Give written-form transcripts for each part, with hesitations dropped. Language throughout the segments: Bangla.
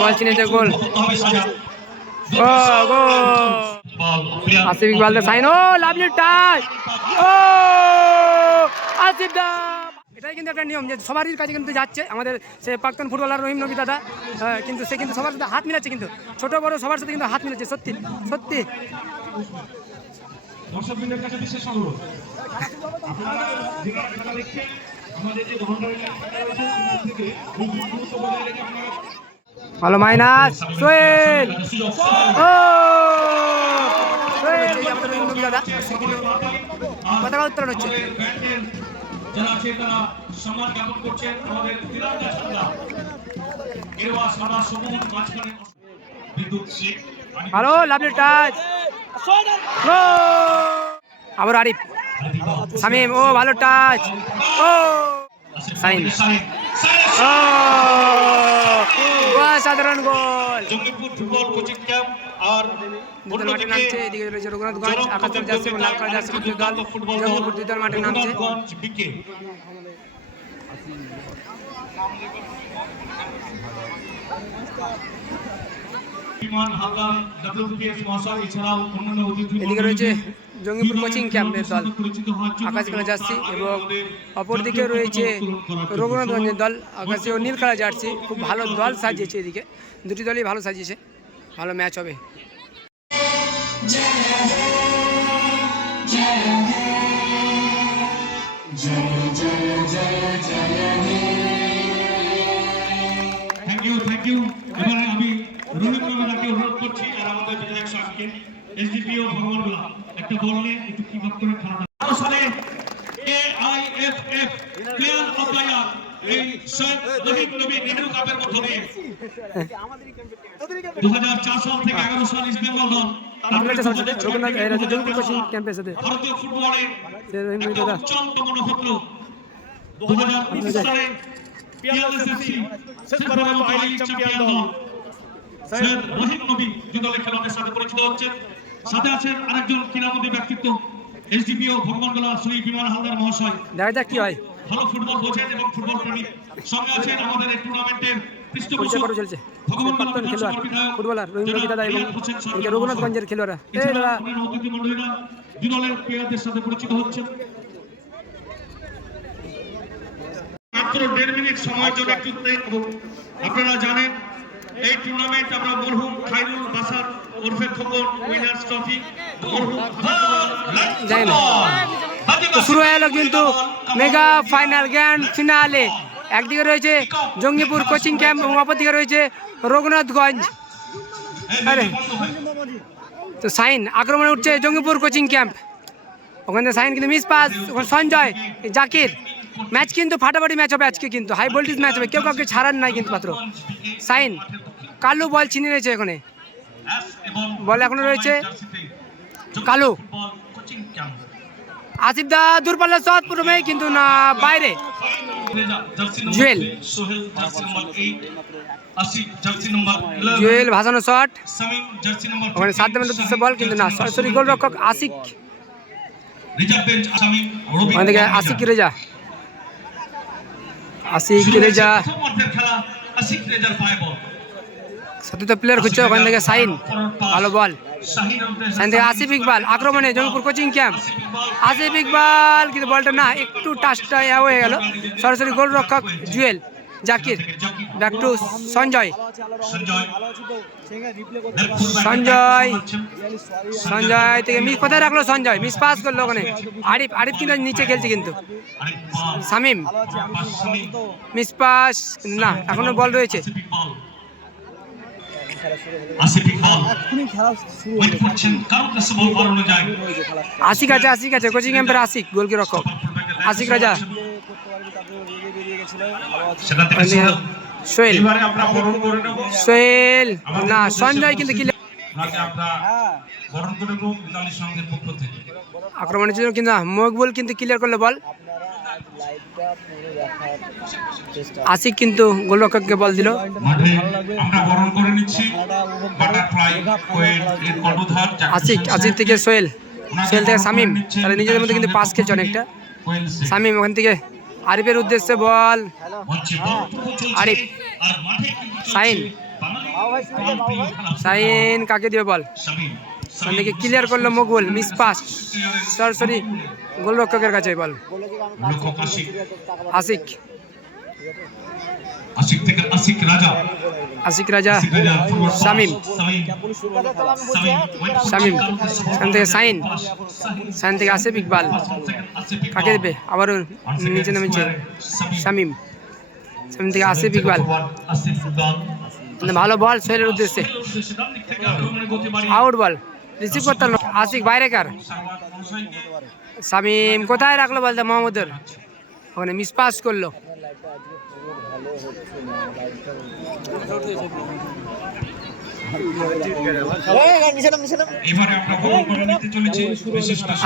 বল চিনেছে গোল। আসিফ ইকবাল সাইন। ও লাভলি টাচ। ও আসিফ দা। এটাই কিন্তু একটা নিয়ম যে সবারই কাছে কিন্তু যাচ্ছে আমাদের সে প্রাক্তন ফুটবলার রহিম নবী দাদা, কিন্তু সে কিন্তু সবার সাথে হাত মিলাচ্ছে, কিন্তু ছোট বড় সবার সাথে কিন্তু হাত মিলাচ্ছে। সত্যি সত্যি দর্শকদের কাছে বিশেষ অনুরোধ, আপনারা যেখানে খেলা দেখছেন আমাদের যে ধরনের খেলা রয়েছে সেখান থেকে দূরত্ব বজায় রেখে আপনারা ভালো মাইনাস সোহেল। ও সোহেল এই আমাদের রহিম নবী দাদা পতাকা উত্তোলন হচ্ছে। যারা আছে তারা সম্মান জ্ঞাপন করছেন আমাদের তিরঙ্গা ঝান্ডা গেরুয়া সাদা সবুজ মাঝখানে বিদ্যুৎ শেখ। ভালো লাভলি টাচ। আবার আরিফ শামীম। ও ভালো টাচ। ও সাইন। ও সাধারণ গোল। জঙ্গিপুর ফুটবল কোচিং ক্যাম্প আর মাঠে নামছে। এদিকে রয়েছে রঘুনাথগঞ্জ আকাশের জার্সি এবং লাল কালার জার্সি দল। জঙ্গিপুর দুই দল মাঠে নামছে। এদিকে রয়েছে জঙ্গিপুর কোচিং ক্যাম্পের দল আকাশি কালার জার্সি এবং অপরদিকে রয়েছে রঘুনাথগঞ্জের দল আকাশি ও নীল কালার জার্সি। খুব ভালো দল সাজিয়েছে, এদিকে দুটি দলই ভালো সাজিয়েছে, ভালো ম্যাচ হবে। Thank you. এবারে আমি রহিম নবীদাকে অনুরোধ করছি আর আমাদের বিধায়ক সাহেবকে এসডিপিও ভগবানগুলা একটা বল নিয়ে একটু কি ভাব করে খেলাটা সালে AIFF player of the year এই সৈয়দ রহিম নবী নেহরু কাপের মাধ্যমে 2004 সাল থেকে 11 সাল ইস্ট বেঙ্গল দল জঙ্গিপুর কোচিং ক্যাম্পের সাথে ভারতীয় ফুটবলের চমকমন হলো 2020 সালে PLSFC শেষবারের মতো আই লিগ চ্যাম্পিয়ন দল সৈয়দ রহিম নবী যে দলের খেলোয়াড়দের সাথে পরিচিত হচ্ছেন। সাথে আছেন আরেকজন ক্রীড়ামন্ত্রী ব্যক্তিত্ব এসডিপিও ভগবানগোলা শ্রী বিমান হালদার মহাশয়। দেখা যাক কি হয়। ভালো ফুটবল বোঝেন এবং ফুটবল প্রেমী। সঙ্গে আছেন আমাদের এই টুর্নামেন্টের পৃষ্ঠপোষক প্রাক্তন খেলোয়াড় ফুটবলার রহিম নবী দাদা এবং রঘুনাথগঞ্জের খেলোয়াড়রা অতিথি মণ্ডলীরা দুই দলের প্লেয়ারদের সাথে পরিচিত হচ্ছেন। মাত্র 1.5 মিনিট সময়ের জন্য একটু আপনারা জানেন এই টুর্নামেন্ট আমরা মরহুম খায়রুল বাসার ওরফে খোকন উইনার্স ট্রফি তো শুরু হয়ে গেল কিন্তু মেগা ফাইনাল গ্র্যান্ড ফিনালে। একদিকে রয়েছে জঙ্গিপুর কোচিং ক্যাম্প এবং অপরদিকে রয়েছে রঘুনাথগঞ্জ। আরে তো সাইন আক্রমণে উঠছে জঙ্গিপুর কোচিং ক্যাম্প। ওখানে সাইন কিন্তু মিস পাস, ওখানে সঞ্জয় জাকির। ম্যাচ কিন্তু ফাটাফাটি ম্যাচ হবে আজকে, কিন্তু হাই ভোল্টেজ ম্যাচ হবে, কেউ কাউকে ছাড়ার নাই কিন্তু মাত্র। সাইন কালু বল ছিনিয়ে নিয়েছে, এখানে বল এখনো রয়েছে কালু। আসিফ দা দূরপাল্লা শট প্রথমে কিন্তু না বাইরে। জুয়েল জুয়েল ভাসানো শট, ওখানে 7 নম্বর বল কিন্তু না, সরাসরি গোলরক্ষক আশিক। ওখান থেকে আশিক রেজা সত্যি প্লেয়ার খুঁজছে। ওখান থেকে সাইন ভালো বল, সাইন থেকে আসিফ ইকবাল আক্রমণে জঙ্গিপুর কোচিং ক্যাম্প। আসিফ ইকবাল কিন্তু বলটা না, একটু টাচটা হয়ে গেল। সরাসরি গোলরক্ষক জুয়েল জাকির, ব্যাক টু সঞ্জয়। সঞ্জয় থেকে মিস কোথায় রাখলো, সঞ্জয় মিস পাস করলো ওখানে। আরিফ কিন্তু নিচে খেলছে, কিন্তু শামীম মিস পাস না, এখনো বল রয়েছে। আশিক আছে কোচিং ক্যাম্পের আশিক গোলরক্ষক আশিক রাজা। সোহেল না, সঞ্জয় কিন্তু আক্রমণের জন্য কিন্তু মকবুল কিন্তু ক্লিয়ার করলো বল। আশিক কিন্তু গোলরক্ষককে বল দিল। আশিক থেকে সোহেল থেকে শামীম, তাহলে নিজেদের মধ্যে কিন্তু পাস খেলছে অনেকটা। শামীম ওখান থেকে আরিফের উদ্দেশ্যে বল। আরিফ, সাইন, সাইন কাকে দিবে বল? সামনে ক্লিয়ার করলো মকবুল, মিস পাস সরাসরি গোলরক্ষকের কাছে বল। আশিক, আশিক রাজা, শামিম, শামিম, সেখান থেকে সাইন, সাইন থেকে আসিফ ইকবাল, কাকে দেবে? আবারও নিচে নামছে শামিম, শামিম থেকে আসিফ ইকবাল, ভালো বল সোহেলের উদ্দেশ্যে, আউট বল, রিসিভ করতে হলো আশিক, বাইরে কার? শামিম কোথায় রাখলো বলতে মোহাম্মদের, ওখানে মিস পাস করলো।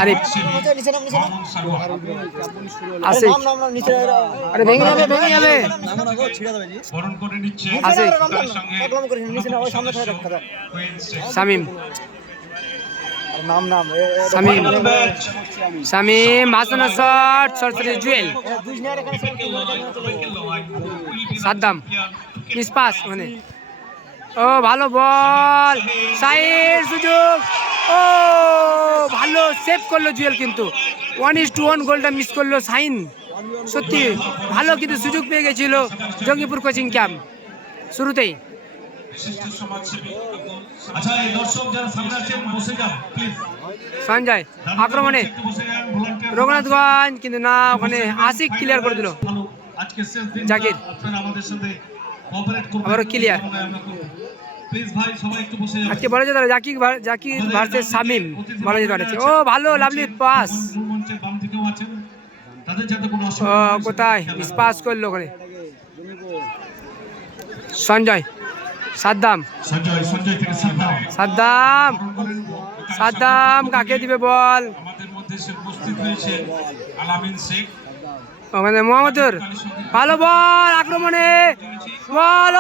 আরিফ, আশিক, আরে ভেঙে যাবে, ভেঙে যাবে। আশিক, শামিম, শামিম, শামিম হাসান শট, সরাসরি জুয়েল, সাদ্দাম, মিস পাস মানে, ও ভালো বল, সাইড সুযোগ, ও ভালো সেভ করলো জুয়েল, কিন্তু 1-1 গোলটা মিস করলো সাইন। সত্যি ভালো, কিন্তু সুযোগ পেয়ে গেছিল জঙ্গিপুর কোচিং ক্যাম্প শুরুতেই। সঞ্জয় আক্রমণে রঘুনাথগঞ্জ, কিন্তু না, ওখানে আশিক ক্লিয়ার করে দিল। জাকির আবারও ক্লিয়ার। আজকে বলা যেতে পারে জাকির ভার্সেস শামিম বলা যেতে পারে। ও ভালো, লাভলি পাস, ও কোথায় মিস পাস করলো ওখানে। সঞ্জয়, সাদ্দাম, সাদ্দাম, সাদ্দাম কাকে দিবে বল? ওখানে মোহাম্মদুর, ভালো বল, আক্রমণে বল,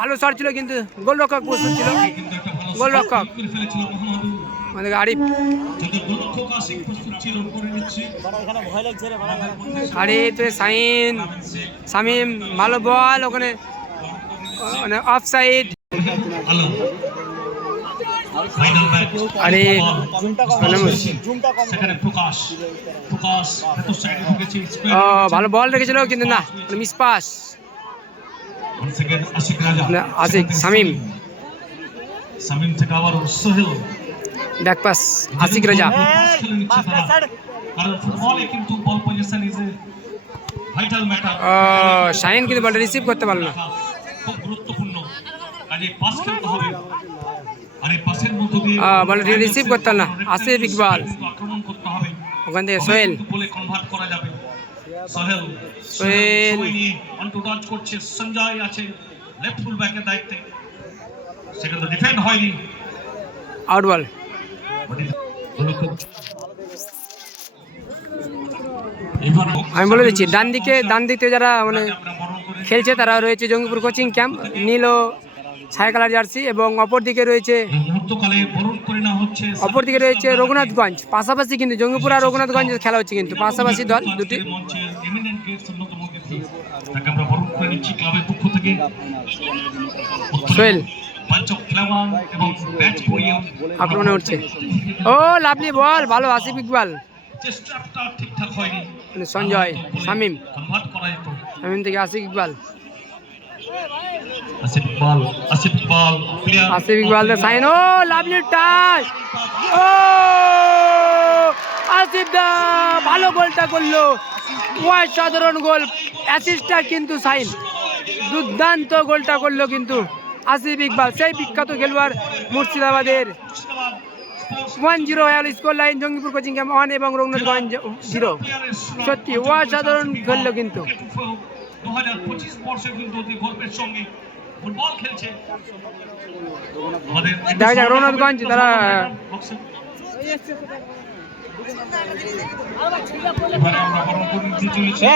ভালো শট ছিল, কিন্তু গোলরক্ষক প্রস্তুত ছিল, গোলরক্ষক আমাদের আরিফ, আরিফ সাইন, শামিম ভালো বল, ওখানে অফ সাইড। আরে ভালো বল রেখেছিল, কিন্তু না, miss pass. Ashik, Shamim, back pass, Ashik Raja, Shahin কিন্তু বলটা রিসিভ করতে পারল না। বলটা রিসিভ করতে পারল না আসিফ ইকবাল, ওখান থেকে সোহেল, সোহেল করছে, সঞ্জয় আছে লেফট ফুল ব্যাকের দায়িত্বে, সেখানে ডিফেন্ড হয়নি, আউট বল। আমি বলে দিচ্ছি, ডান দিকে যারা মানে খেলছে তারা রয়েছে জঙ্গিপুর কোচিং ক্যাম্প, নীল ও ছায়া কালার জার্সি, এবং অপরদিকে রয়েছে রঘুনাথগঞ্জ। পাশাপাশি কিন্তু জঙ্গিপুর আর রঘুনাথগঞ্জের খেলা হচ্ছে, কিন্তু পাশাপাশি দল দুটি। সোহেল আক্রমণে উঠছে, ও লাভলি বল, ভালো আসিফ ইকবাল, সঞ্জয়, শামিম, শামিম থেকে আসিফ ইকবাল, আসিফ ইকবাল সাইন, ও লাভলি টাচ, ও আসিফ দা ভালো গোলটা করলো, অসাধারণ গোল, অ্যাসিস্টটা কিন্তু সাইন, দুর্দান্ত গোলটা করলো কিন্তু আসিফ ইকবাল, সেই বিখ্যাত খেলোয়াড় মুর্শিদাবাদের। 1-0 হয়ে গেল score line, Jangipur coaching camp 1 এবং রঘুনাথগঞ্জ 0। সত্যি অসাধারণ খেললো কিন্তু। 2025 বর্ষে কিন্তু অতি গর্বের সঙ্গে ফুটবল খেলছে দেখা যাক রঘুনাথগঞ্জ তারা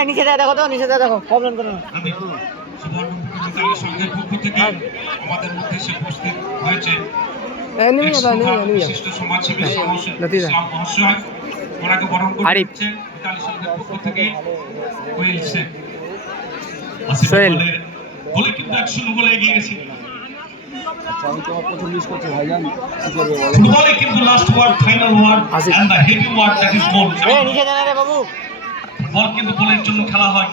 নিচে দেখো তো, নিচে দেখো প্রবলেম করো না। আমাদের মধ্যে সে উপস্থিত হয়েছে আরিফ, মিতালি সংঘের পক্ষ থেকে কোয়েল শেখ আসিফ সোহেল। ইকবালের গোলে কিন্তু 1-0 গোলে এগিয়ে গেছে। ফুটবলে কিন্তু last word, final word Asif. And the heavy word that is goal. Ball কিন্তু গোলের জন্য খেলা হয়,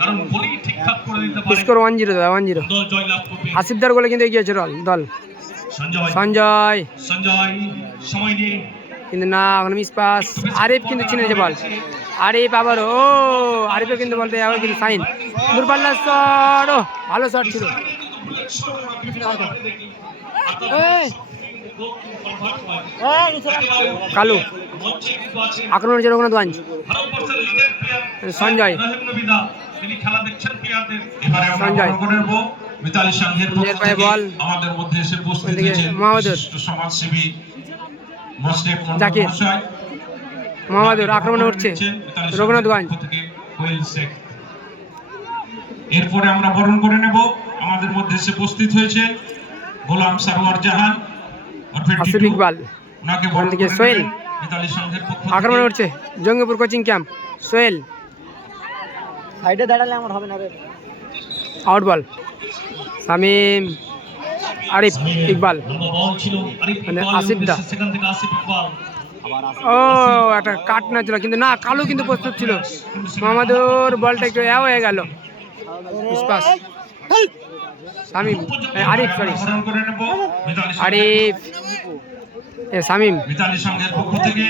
কারণ গোলই ঠিকঠাক করে দিতে পারে স্কোর 1-0 দাদা, 1-0। দল জয়লাভ করবে। আসিফদার গোলে কিন্তু এগিয়েছে দল। সঞ্জয় সঞ্জয় সঞ্জয় সময় দিয়ে কিন্তু না, এখন মিস পাস। আরিফ কিন্তু ছিনে নিয়েছে বল। আরিফ আবার আরিফের কিন্তু বলতে আবার কিন্তু সাইন দূরপাল্লা শট। ও ভালো শট ছিল। কালু আক্রমণ হচ্ছে রঘুনাথগঞ্জ। সঞ্জয় সঞ্জয় মিতালি সংঘের পক্ষ নিজের পায়ে থেকে বল। আমাদের মধ্যে এসে উপস্থিত ওইদিকে হয়েছেন মোহাম্মদুর। বিশিষ্ট সমাজসেবী মোশরেফ জাকির। মহাশয়। মোহাম্মদুর আক্রমণে উঠছে রঘুনাথগঞ্জ। এরপরে আমরা বরণ করে নেব, আমাদের মধ্যে এসে উপস্থিত হয়েছে গোলাম সারোয়ার জাহান আসিফ ইকবাল। ওনাকে ওখান থেকে সোহেল মিতালি সংঘের পক্ষ আক্রমণে থেকে উঠছে জঙ্গিপুর কোচিং ক্যাম্প। সোহেল সাইডে দাঁড়ালে আমার হবে না রে। Out ball. শামীম আরিফ ইকবাল। লম্বা বল ছিল আরিফ মানে ইকবালের আসিফ দা। উদ্দেশ্যে, সেখান থেকে আসিফ ইকবাল ও একটা কাট না ছিল, কিন্তু না, কালু কিন্তু প্রস্তুত ছিল। মোহাম্মদুর বলটা একটু হয়ে গেল। পাস শামীম আরিফ, সরি বরণ করে নেব মিতালি সংঘের আরিফ শামীম মিতালি সংঘের পক্ষ থেকে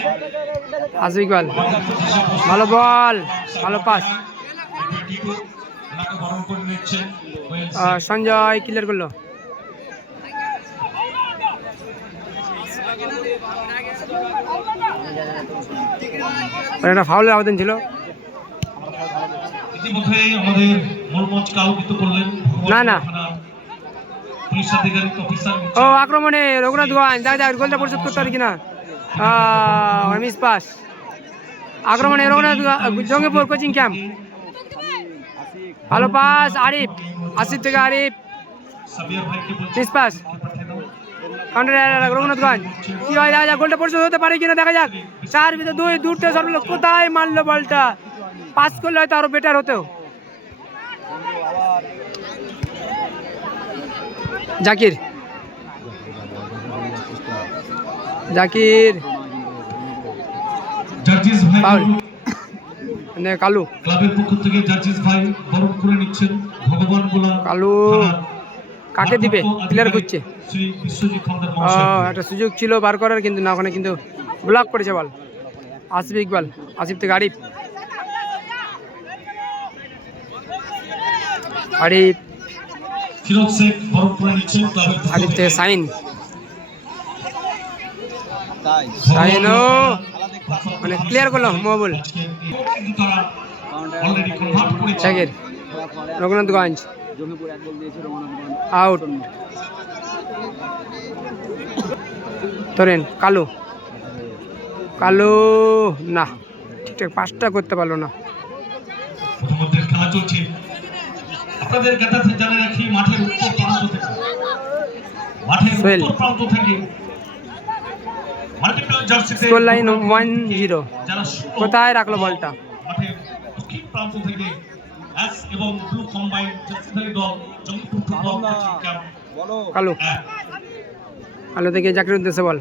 আসিফ ইকবাল। আমাদের মধ্যে এসে উপস্থিত ভালো বল, ভালো পাস। টিটু ওনাকে বরণ করে নিচ্ছেন কোয়েল শেখ। সঞ্জয় ক্লিয়ার করলো। একটা ফাউলের আবেদন ছিল। ইতিমধ্যে আমাদের মূল মঞ্চকে আলোকিত করলেন না, না। পুলিশ আধিকারিক অফিসার ও আক্রমণে রঘুনাথগঞ্জ, দেখা গোলটা পরিশোধ করতে পারি কিনা। Miss pass. আক্রমণে রঘুনাথগঞ্জ জঙ্গিপুর কোচিং ক্যাম্প। ভালো পাস আরিফ, আসিফ থেকে আরিফ সাবিয়ার ভাইকে বলছেন মিস পাস। কাউন্টার রঘুনাথগঞ্জ, কি হয় দেখা যাক, গোলটা পরিশোধ হতে পারে কিনা দেখা যাক। 4 ভিতরে 2, দূর থেকে সরল, কোথায় মারলো বলটা। পাস করলে হয়তো আরো বেটার হতো। জাকির জাজিস ভাই ফাউল। কালু ক্লাবের পক্ষ থেকে জাজিস ভাই বরণ করে নিচ্ছেন ভগবান গোলা কালু কাকে দিবে, ক্লিয়ার করছে। শ্রী বিশ্বজিৎ হালদার মহাশয়। একটা সুযোগ ছিল বার করার, কিন্তু না, ওখানে কিন্তু ব্লক করেছে বল। আসিফ ইকবাল, আসিফ থেকে আরিফ আরিফ ফিরোজ শেখ বরণ করে নিচ্ছেন ক্লাবের পক্ষ আরিফ থেকে। থেকে সাইন তাই সাইনও মানে ক্লিয়ার করলো মহবুল। আজকে কিন্তু তারা অলরেডি কনভার্ট করেছে। জাকির রঘুনাথগঞ্জ জমিপুর এক গোল দিয়েছে রঘুনাথগঞ্জ। আউট। তোরেন কালু না, ঠিকঠাক পাসটা করতে পারলো না। প্রথমার্ধের খেলা চলছে। আপনাদের জ্ঞাতার্থে জানিয়ে রাখি, মাঠের উত্তর প্রান্ত থেকে সোহেল। মাল্টিপল জার্সিতে স্কোর লাইন 1-0। যারা কোথায় রাখলো বলটা। মাঠের দক্ষিণ প্রান্ত থেকে অ্যাশ এবং ব্লু কম্বাইন্ড জার্সিধারী দল জঙ্গিপুর ফুটবল কোচিং ক্যাম্প বলো কালু এক। কালু থেকে জাকির উদ্দেশ্যে বল।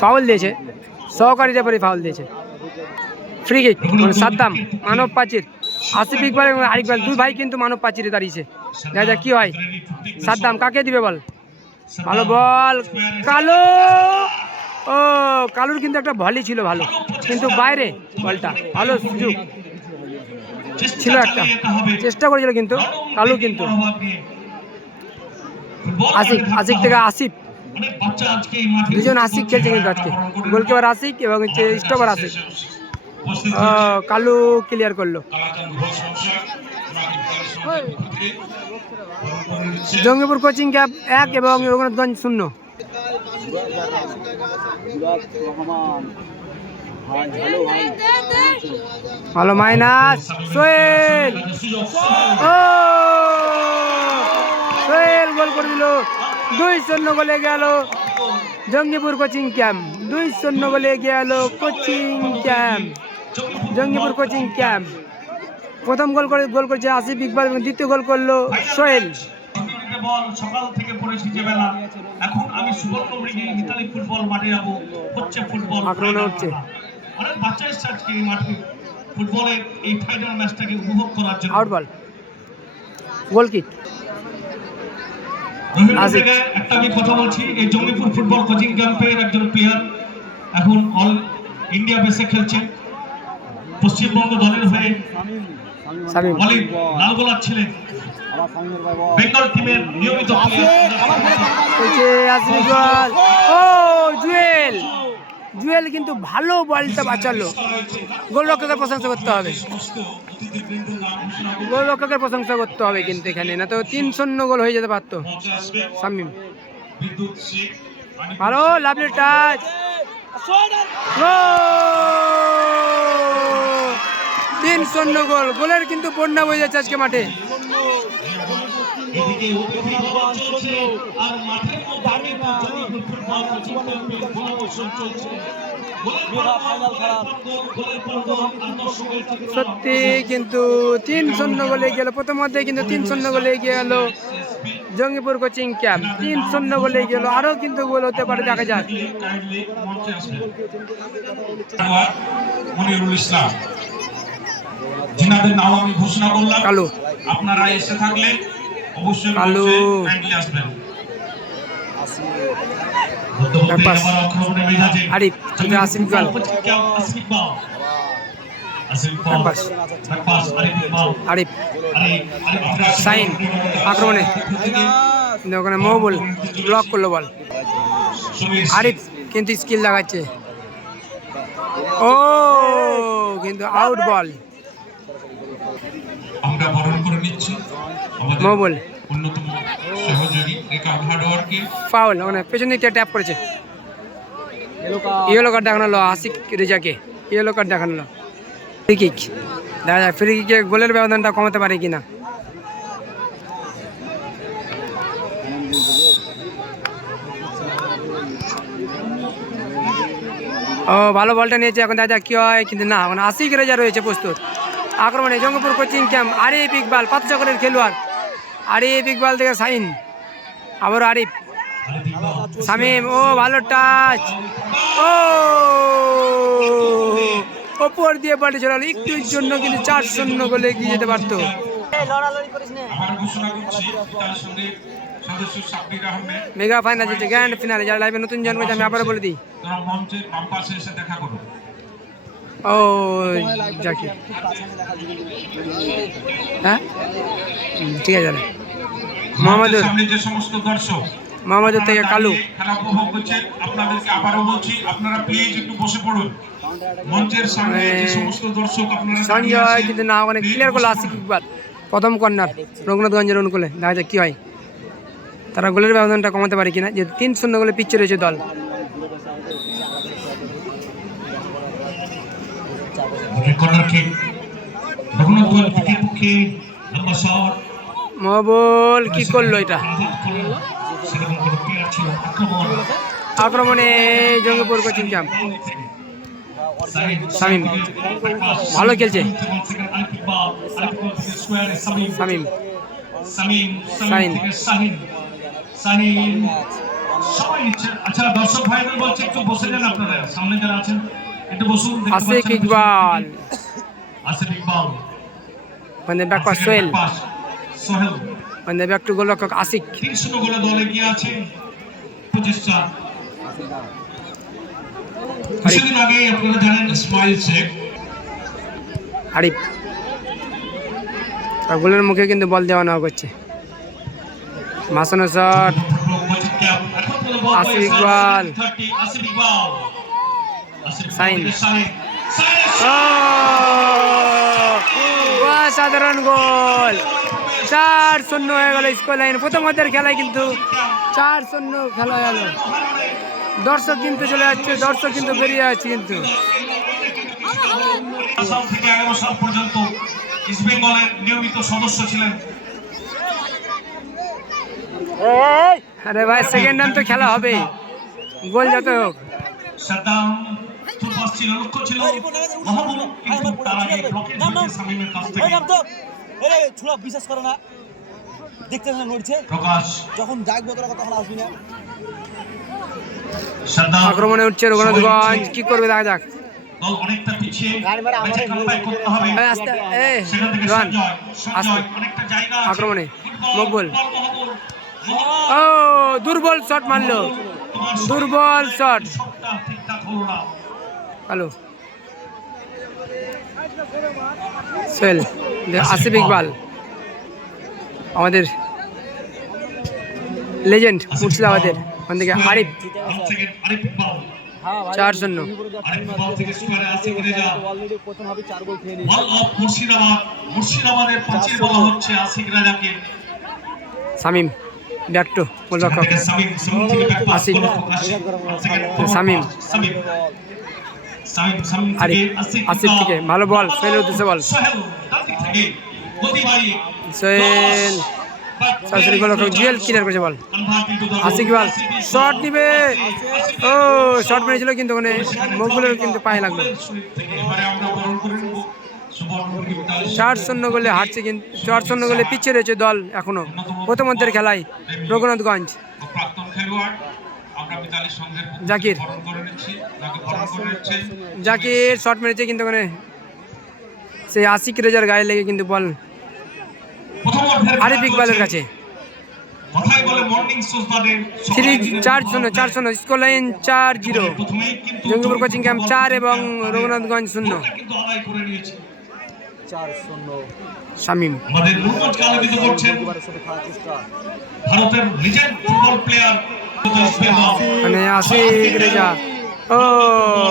ফাউল দিয়েছে, সহকারী রেফারি ফাউল দিয়েছে। ফ্রি কিক মানে সাদ্দাম মানব পাচির। আসিফ ইকবাল এবং আরিফ ইকবাল দুই ভাই কিন্তু মানব পাচিরে দাঁড়িয়েছে। দেখা যাক কি হয়। সাদ্দাম কাকে দিবে বল। ভালো বল কালু। ও কালুর কিন্তু একটা ভলি ছিল ভালো, কিন্তু বাইরে বলটা। ভালো সুযোগ ছিল, একটা চেষ্টা করেছিল কিন্তু কালু। কিন্তু আশিক থেকে আসিফ, অনেক বাচ্চা আজকে এই মাঠে দুজন আশিক খেলছে কিন্তু আজকে। গোলকিপার আশিক এবং হচ্ছে স্টপার আশিক। উপস্থিত কালু ক্লিয়ার করলো। জঙ্গিপুর কোচিং ক্যাম্প 1 এবং রঘুনাথগঞ্জ 0। রহমান ভাই হ্যালো ভাই ভালো মাইনাস সোহেল। ও সোহেল গোল করে দিল। 2-0 গোলে গেল জঙ্গিপুর কোচিং ক্যাম্প 2-0 গোলে এগিয়ে গেল coaching camp. Jangipur coaching camp প্রথম গোল করেছে আসিফ ইকবাল এবং দ্বিতীয় গোল করলো সোহেল। বল সকাল থেকে পড়েছি যে বেলা, এখন আমি সুবর্ণ মৃগে ইতালি ফুটবল মাঠে যাব, হচ্ছে ফুটবল আক্রমণ হচ্ছে। অনেক বাচ্চা এসছে আজকে এই মাঠে ফুটবলের এই ফাইনাল ম্যাচটাকে উপভোগ করার জন্য। আউট বল, গোল কিক। একটা আমি কথা বলছি, এই জঙ্গিপুর ফুটবল কোচিং ক্যাম্পের একজন প্লেয়ার এখন অল ইন্ডিয়া বেসে খেলছেন, পশ্চিমবঙ্গ দলের হয়ে সামিম ওয়ালিদ লাল গোলাপ ছিলেন, বেঙ্গল টিমের নিয়মিত প্লেয়ার। ও জুয়েল, জুয়েল কিন্তু ভালো বলটা বাঁচালো। গোলরক্ষকের প্রশংসা করতে হবে, গোলরক্ষকের প্রশংসা করতে হবে কিন্তু এখানে, না তো 3-0 গোল হয়ে যেতে পারতো। শামিম ভালো, লাভলি টাচ, 3-0 গোল। গোলের কিন্তু বন্যা বয়ে যাচ্ছে আজকে মাঠে। সত্যি কিন্তু 3-0 গোলে গেল প্রথম অধ্যায়ে, কিন্তু 3-0 গোলে গিয়ে গেল জঙ্গিপুর কোচিং ক্যাম্প। 3-0 গোলে গেল, আরো কিন্তু গোল হতে পারে, দেখা যাক। মনিরুল ইসলাম যিনাদের নাম আমি ঘোষণা করলাম, কালু আপনারা এসে থাকলে অবশ্যই কালু আসবেন। আরিফ, আসিফ ইকবাল, আরিফ সাইন আক্রমণে, ওখানে মহবুল ব্লক করলো বল। আরিফ কিন্তু স্কিল লাগাচ্ছে, ও কিন্তু আউট বল। আমরা বরণ করে নিচ্ছি মহবুল, অন্যতম সহযোগী রেখা হার্ডওয়ার্কে। ফাউল, ওখানে পেছন দিক থেকে ট্যাপ করেছে। ইয়েলো কার্ড দেখানো হলো আশিক রেজাকে, ইয়েলো কার্ড দেখানো হলো। ফ্রি কিক দেখা যায়, ফ্রি কিকে গোলের ব্যবধানটা কমাতে পারে কিনা। ও ভালো বলটা নিয়েছে, এখন দেখা যাক কি হয়, কিন্তু না, এখন আশিক রেজা রয়েছে প্রস্তুত আক্রমণে। জঙ্গিপুর কোচিং ক্যাম্প, আরিফ ইকবাল 5 চক্রের খেলোয়াড়। আরিফ ইকবাল থেকে সাইন, আবার আরিফ, শামিম, ও ভালো টাচ, ও ওপর দিয়ে পাল্টে চলে গেল একটুর জন্য, কিন্তু 4-0 গোলে এগিয়ে যেতে পারতো। মেগা ফাইনাল যেতে, গ্র্যান্ড ফিনালে, যারা লাইভে নতুন জন্ম হয়েছে আমি আবারও বলে দিই। ও জাকির, হ্যাঁ ঠিক আছে। মোহাম্মদুর, মোহাম্মদুর থেকে কালু, খেলা উপভোগ করছেন, আপনাদেরকে আবারও বলছি আপনারা প্লিজ একটু বসে পড়ুন। মঞ্চের সামনে যে সমস্ত দর্শক আপনারা সঞ্জয়, কিন্তু না, ওখানে ক্লিয়ার করলো আশিক ইকবাল। প্রথম কর্নার রঘুনাথগঞ্জের অনুকূলে, দেখা যাক কি হয়, তারা গোলের ব্যবধানটা কমাতে পারে কিনা, যে 3-0 গোলে পিছিয়ে রয়েছে দল। মহবুল কি করলো এটা, আক্রমণে জঙ্গিপুর কোচিং ক্যাম্প। শামিম ভালো খেলছে, শামিম সাইন, আচ্ছা দর্শক ভাইদের বলছে একটু বসে যান, আপনারা সামনে যারা আছেন একটু বসুন। আশিক ইকবাল, আসিফ ইকবাল, মানে ব্যাক পাস সোহেল, সোহেল, মানে ব্যাক টু গোলরক্ষক আশিক। 3-0 গোলে দলে গিয়ে আছে 25টা। কিছুদিন আগে আপনারা জানেন ইসমাইল শেখ, আরিফ, আর গোলের মুখে কিন্তু বল দেওয়া নেওয়া করছে। মাসানো শট, আসিফ ইকবাল, সাইন, সাধারণ গোল। 4-0 হয়ে গেল স্কোর লাইন। প্রথম অর্ধের খেলায় কিন্তু 4-0 খেলা গেল। দর্শক কিন্তু চলে যাচ্ছে, দর্শক কিন্তু বেরিয়ে যাচ্ছে। কিন্তু সাল থেকে 11 সাল পর্যন্ত ইস্ট বেঙ্গলের নিয়মিত সদস্য ছিলেন। আরে ভাই, সেকেন্ড টাইম তো খেলা হবে, গোল যত হোক। সাদ্দাম ফুটপাস ছিল, লক্ষ্য ছিল মাহবুব, কিন্তু তার আগে ব্লকেজ হয়েছে শামীমের কাছ থেকে। ছোড়া বিশ্বাস করে না, দেখতে নড়ছে, প্রকাশ যখন ডাকবো তোরা তখন আসবি না। সাদ্দাম আক্রমণে উঠছে রঘুনাথগঞ্জ, কি করবে দেখা যাক। দল অনেকটা পিছিয়ে, ম্যাচে কামব্যাক করতে হবে। এই আস্তে, এই সেখান থেকে রোহান সঞ্জয় অনেকটা জায়গা আছে। আক্রমণে ফুটবল, মকবুল, মাহবুব, ও দুর্বল শট মারলো, তোমার দুর্বল শট। শটটা ঠিকঠাক হলো না। হ্যালো সোহেল, আসিফ ইকবাল আমাদের লেজেন্ড মুর্শিদাবাদের, ওখান থেকে আরিফ, আরিফ ইকবাল, 4-0। আরিফ ইকবাল থেকে স্কোয়ারে আসিফ রেজা। অলরেডি প্রথম হাফে 4 গোল খেয়ে বল অফ মুর্শিদাবাদ, মুর্শিদাবাদের পাঁচিল বলা হচ্ছে আশিক রাজাকে। শামীম ব্যাক টু গোলরক্ষক, থেকে শামীম থেকে ব্যাক পাস আসিফ, করলো প্রকাশ। শামীম, শামীম আরিফ, থেকে আসিফ থেকে ভালো বল, সোহেলের উদ্দেশ্যে বল, সোহেল ডান দিক থেকে গতি বাড়িয়ে সোহেল সরাসরি গোলরক্ষক জুয়েল ক্লিয়ার করেছে বল, আসিফ ইকবাল শট দিবে, ও শট মেরেছিল কিন্তু ওখানে মকবুলের কিন্তু পায়ে লাগলো। এবারে আমরা বরণ করে নেব সুবর্ণমুখী বিদ্যালয়। 4-0 গোলে হারছে, কিন্তু 4-0 গোলে পিছিয়ে রয়েছে দল এখনো প্রথমার্ধের খেলায় রঘুনাথগঞ্জ। প্রাক্তন খেলোয়াড় আমরা বিদ্যালয়ের সঙ্গে জাকির, বরণ করে নিচ্ছি, তাকে বরণ করে নিচ্ছে জাকির শট মেরেছে কিন্তু ওখানে সেই আশিক রেজার গায়ে লেগে কিন্তু বল প্রথম অর্ধের আরিফ ইকবালের কাছে। কথাই বলে মর্নিং সোজবাদের 4-0 স্কোর লাইন 4-0, প্রথমেই কিন্তু জঙ্গিপুর কোচিং ক্যাম্প 4 এবং রঘুনাথগঞ্জ 0। কিন্তু আদায় করে নিয়েছে 4-0 শামীম, আমাদের রুমজ কালাবিত করছেন ভারতের লিজেন্ড ফুটবল প্লেয়ার মানে আশিক রেজা, ও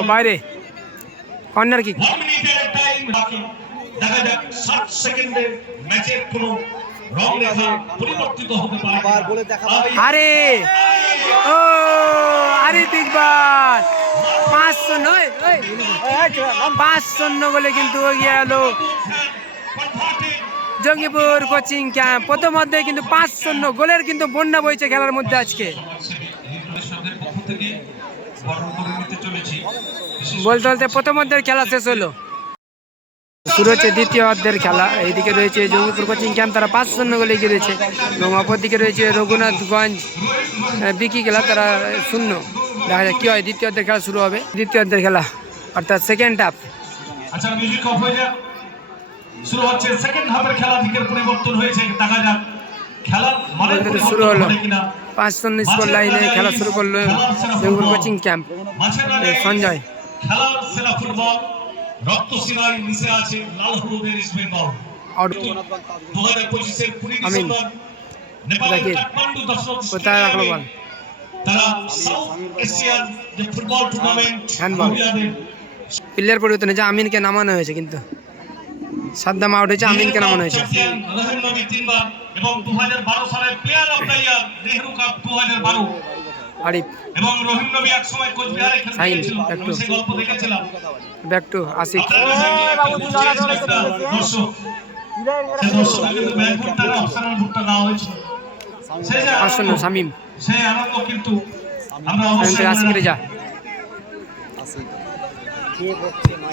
বাইরে কর্নার কিক। 1 মিনিটের টাইম বাকি, দেখা যাক 60 সেকেন্ডে ম্যাচের কোনো রং রেখা পরিবর্তিত হতে পারে। আবার বলে দেখাবো। আরে ও আরিফ ইকবাল 5-0 গোলে কিন্তু গিয়ে গেল জঙ্গিপুর কোচিং ক্যাম্প। প্রথম অধ্যায়ে কিন্তু 5-0 গোলের কিন্তু বন্যা বইছে খেলার মধ্যে আজকে। বলতে বলতে প্রথম অধ্যায়ের খেলা শেষ হলো, শুরু হচ্ছে দ্বিতীয় অর্ধের খেলা। এইদিকে রয়েছে জঙ্গিপুর কোচিং ক্যাম্প, তারা 5-0 গোলে এগিয়ে রয়েছে, এবং অপরদিকে রয়েছে রঘুনাথগঞ্জ বিকি খেলা, তারা 0। দেখা যাক কি হয়, দ্বিতীয় অর্ধের খেলা শুরু হবে। দ্বিতীয় অর্ধের খেলা অর্থাৎ সেকেন্ড হাফ। আচ্ছা মিউজিক অফ হয়ে যাক, শুরু হচ্ছে সেকেন্ড হাফের খেলা। দিকের পরিবর্তন হয়েছে, দেখা যাক খেলার মানে শুরু হলো 5-0 স্কোর লাইনে খেলা শুরু করলো জঙ্গিপুর কোচিং ক্যাম্প। সঞ্জয়, খেলার সেরা ফুটবল রক্ত শিরায় মিশে আছে লাল হলুদের ইস্ট বেঙ্গল। আউট 2025 এর 20 আমিন, ডিসেম্বর নেপালের জাকির, কাঠমান্ডু দর্শক কোথায় রাখলো বল, তারা সাউথ এশিয়ান যে ফুটবল টুর্নামেন্ট হ্যান্ডবল। প্লেয়ার পরিবর্তন হয়েছে, আমিনকে নামানো হয়েছে, কিন্তু সাদ্দাম আউট হয়েছে, আমিনকে নামানো হয়েছে। চ্যাম্পিয়ন রহিম নবী 3 বার এবং 2012 সালের player of the year Nehru cup 2012, Arif, এবং রহিম নবী এক সময় কোচবিহারে খেলেছিল, একটু আমি সেই গল্প দেখেছিলাম। ব্যাক টু আশিক, শামীম, সেই আনন্দ কিন্তু আমরা আশিক রেজা,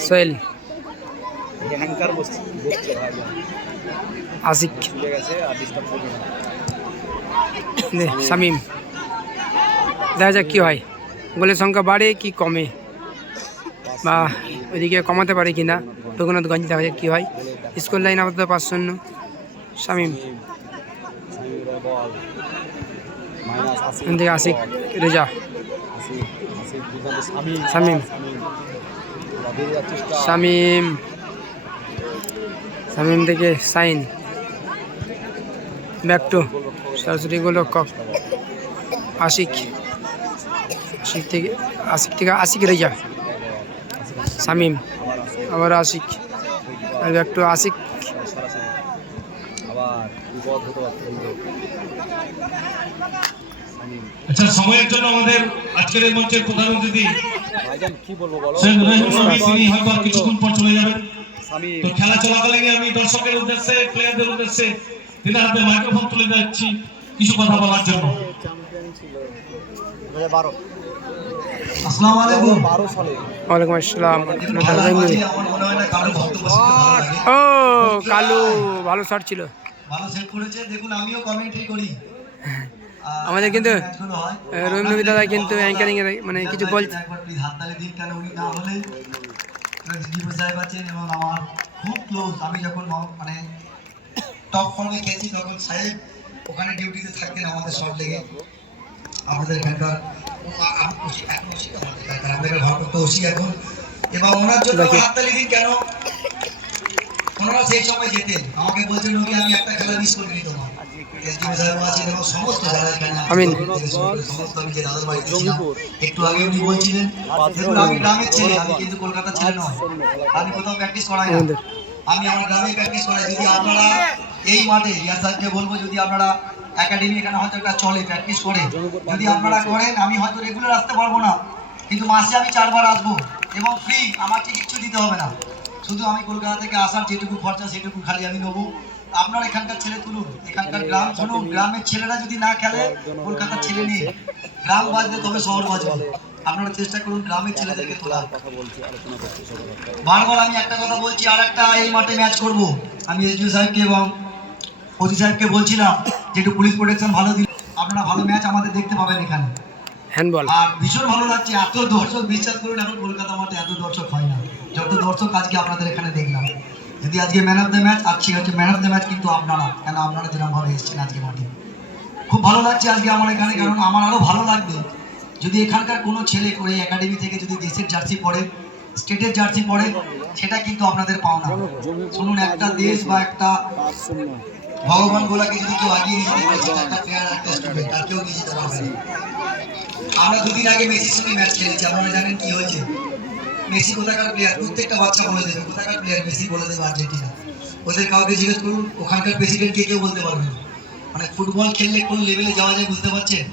সোহেল, আশিক, শামীম। দেখা যাক কি হয়, গোলের সংখ্যা বাড়ে কি কমে, বা ওইদিকে কমাতে পারে কিনা রঘুনাথগঞ্জ। দেখা যাক কি হয়। স্কোর লাইন আপাতত 5-0। শামীম, থেকে আশিক রেজা, শামীম, শামীম, শামীম থেকে সাইন, ব্যাক টু সরাসরি গোলরক্ষক আশিক, আশিক রেজা, শামীম, আবার আশিক, ব্যাক টু আশিক, আচ্ছা সময়ের জন্য আমাদের আজকের এই মঞ্চের প্রধান অতিথি ভাইজান কি বলবো বলো, তিনি হয়তো আর কিছুক্ষণ পর চলে যাবেন। তো খেলা চলাকালীন আমি দর্শকের উদ্দেশ্যে, প্লেয়ারদের উদ্দেশ্যে তিনার হাতে মাইক্রোফোন তুলে যাচ্ছি কিছু কথা বলার জন্য। চ্যাম্পিয়ন ছিল 2012 আসসালামু আলাইকুম। ওয়ালাইকুম আসসালাম। আমার মনে হয় না কারো বক্তব্য শুনতে ভালো লাগে। ও কালু ভালো শট ছিল। ভালো সেট করেছে, দেখুন আমিও কমেন্ট্রি করি। আমাদের কিন্তু ম্যাচগুলো হয় রহিম নবী দাদা কিন্তু অ্যাঙ্কারিং এর মানে কিছু বলছে। একবার প্লিজ হাততালি দিন, কেন উনি না হলে জিবু সাহেব আছেন এবং আমার খুব ক্লোজ। আমি যখন মানে টপ ফর্মে খেলছি তখন সাহেব ওখানে ডিউটিতে থাকতেন আমাদের সব লেগে। আমাদের এখানকার আমাদের ভারপ্রাপ্ত ওসি এখন, এবং ওনার জন্য হাততালি দিন। কেন ওনারা সেই সময় যেতেন, আমাকে বলছেন নবী আমি একটা খেলা মিস করিনি তোমার। এসডিও সাহেব আছেন এবং সমস্ত যারা এখানে আমিন। সমস্ত, আমি যে দাদার বাড়িতে ছিলাম একটু আগে উনি বলছিলেন, দেখুন আমি গ্রামের ছেলে, আমি কিন্তু কলকাতার ছেলে নয়। আমি কোথাও প্র্যাকটিস করাই না, আমি আমার গ্রামে প্র্যাকটিস করাই। যদি আপনারা এই মাঠে রিয়াজ সাহেবকে বলবো, যদি আপনারা একাডেমি এখানে হয়তো একটা চলে প্র্যাকটিস করে, যদি আপনারা করেন, আমি হয়তো রেগুলার আসতে পারবো না, কিন্তু মাসে আমি 4 বার আসবো এবং ফ্রি, আমাকে কিচ্ছু দিতে হবে না। শুধু আমি কলকাতা থেকে আসার যেটুকু খরচা সেটুকু খালি আমি নেবো। আপনার এখানকার ছেলে তুলুন, এখানকার গ্রাম শুনুন। গ্রামের ছেলেরা যদি না খেলে, কলকাতার ছেলে নেই। গ্রাম বাজবে তবে শহর বাজবে। আপনারা চেষ্টা করুন গ্রামের ছেলেদেরকে তোলার। বারবার আমি একটা কথা বলছি, আর একটা এই মাঠে ম্যাচ করব। আমি এসডিও সাহেবকে এবং ওসি সাহেবকে বলছিলাম যে একটু পুলিশ প্রোটেকশন ভালো দিন, আপনারা ভালো ম্যাচ আমাদের দেখতে পাবেন এখানে। হ্যান্ডবল আর ভীষণ ভালো লাগছে, এত দর্শক, বিশ্বাস করুন এখন কলকাতা মাঠে এত দর্শক হয় না যত দর্শক আজকে আপনাদের এখানে দেখলাম। যদি আজকে ম্যান অফ দ্য ম্যাচ, আজকে হচ্ছে ম্যান অফ দ্য ম্যাচ কিন্তু আপনারা, কেন আপনারা যেরকমভাবে এসেছেন আজকে মাঠে। খুব ভালো লাগছে আজকে আমার এখানে, কারণ আমার আরও ভালো লাগবে যদি এখানকার কোনো ছেলে করে একাডেমি থেকে যদি দেশের জার্সি পরে, স্টেটের জার্সি পরে, সেটা কিন্তু আপনাদের পাওনা। শুনুন, একটা দেশ বা একটা ভগবান গোলাকে যদি কেউ আগিয়ে নিয়ে যেতে পারে, সেটা একটা প্লেয়ার, একটা স্টুডেন্ট, আর কেউ নিয়ে যেতে পারবে না। আমরা দুদিন আগে মেসির সঙ্গে ম্যাচ খেলেছি, আপনারা জানেন কি হয়েছে। মেসি কোথাকার প্লেয়ার, প্রত্যেকটা বাচ্চা বলে দেবে কোথাকার প্লেয়ার, মেসি বলে দেবে আর্জেন্টিনা। ওদের কাউকে জিজ্ঞেস করুন, ওখানকার প্রেসিডেন্ট কে কেউ বলতে পারবে না। মানে ফুটবল খেললে কোন লেভেলে যাওয়া যায় বুঝতে পারছেন।